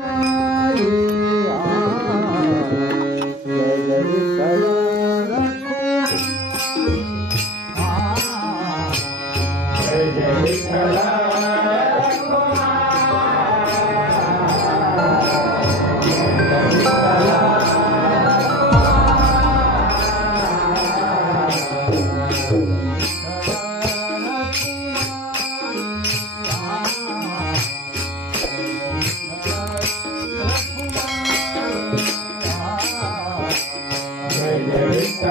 啊！